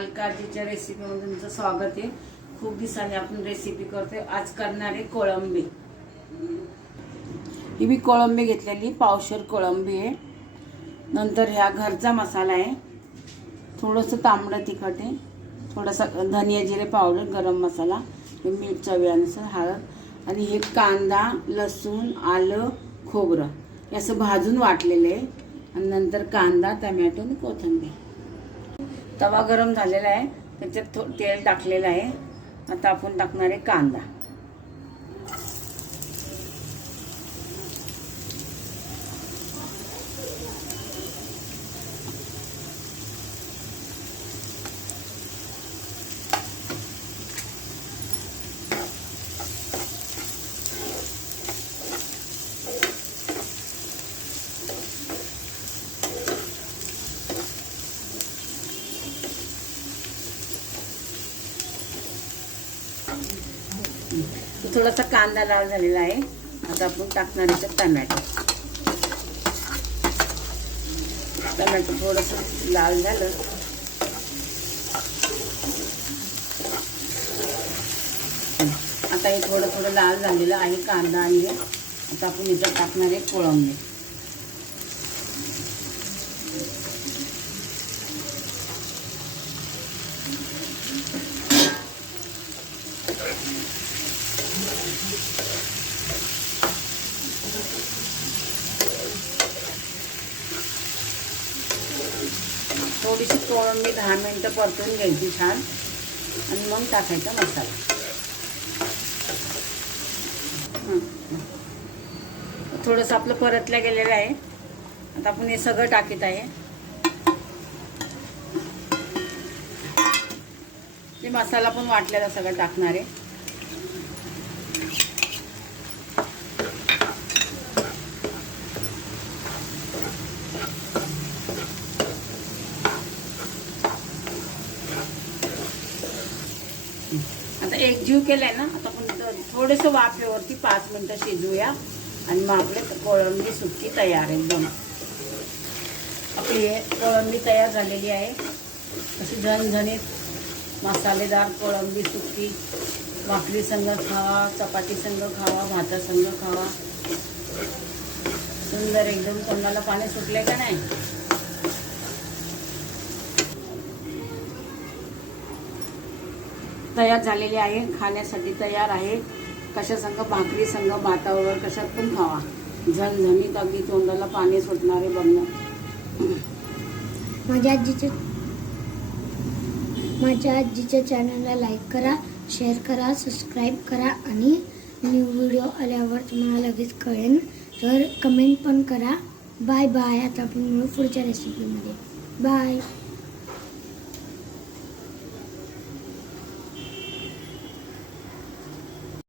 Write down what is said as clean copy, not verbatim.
अलका आजीच्या रेसिपीमध्ये तुमचं स्वागत आहे। खूप दिवसांनी आपण रेसिपी करतोय। आज करणार आहे कोळंबी। ही मी कोळंबी घेतलेली, पावशेर कोळंबी आहे। नंतर ह्या घरचा मसाला आहे, थोडंसं तांबडं तिखट आहे, थोडासा धनिया जिरे पावडर, गरम मसाला, मीठ चवीनुसार, हळद आणि हे कांदा, लसूण, आलं, खोबरं हे असं भाजून वाटलेलं आहे। आणि नंतर कांदा, टोमॅटो आणि कोथिंबीर। तवा गरम झालेला आहे, त्याच्यात तेल टाकलेलं आहे। आता आपण टाकणार आहे कांदा। थोडासा कांदा लाल झालेला आहे। आता आपण टाकणार आहे टोमॅटो। टोमॅटो थोडंसं लाल झालं, आता हे थोडं थोडं लाल झालेलं आहे कांदा आणि आता आपण इथं टाकणार आहे कोळंबी। थोडीशी कोळंबी 10 मिनिटं परतून घ्यायची छान आणि मग टाकायचा मसाला। थोडंसं आपलं परतल्या गेलेलं आहे। आता आपण हे सगळं टाकीत आहे। ते मसाला पण वाटलेला सगळं टाकणार आहे। आता एकजीव केलाय ना, आता आपण थोडंसं वाफेवरती 5 मिनिटं शिजवूया आणि मग आपले कोळंबी सुक्की तयार आहे। एकदम आपली कोळंबी तयार झालेली आहे। अशी झणझणीत मसालेदार कोळंबी सुक्की, भाकरी संग खावा, चपाती संग खावा, भाता संग खावा। सुंदर एकदम, तोंडाला पाणी सुटले का नाही? तयार झालेली आहे, खाण्यासाठी तयार आहे। कशा संग, भाकरी संग, भातावर कशात पण खावा। झणझणीत अगदी तोंडाला पाणी सुटणारे बघणं। माझ्या आजीच्या चॅनलला लाईक करा, शेअर करा, सबस्क्राईब करा आणि न्यू व्हिडिओ आल्यावर तुम्हाला लगेच कळेल। तर कमेंट पण करा। Bye bye. आता आपण पुढच्या रेसिपीमध्ये बाय।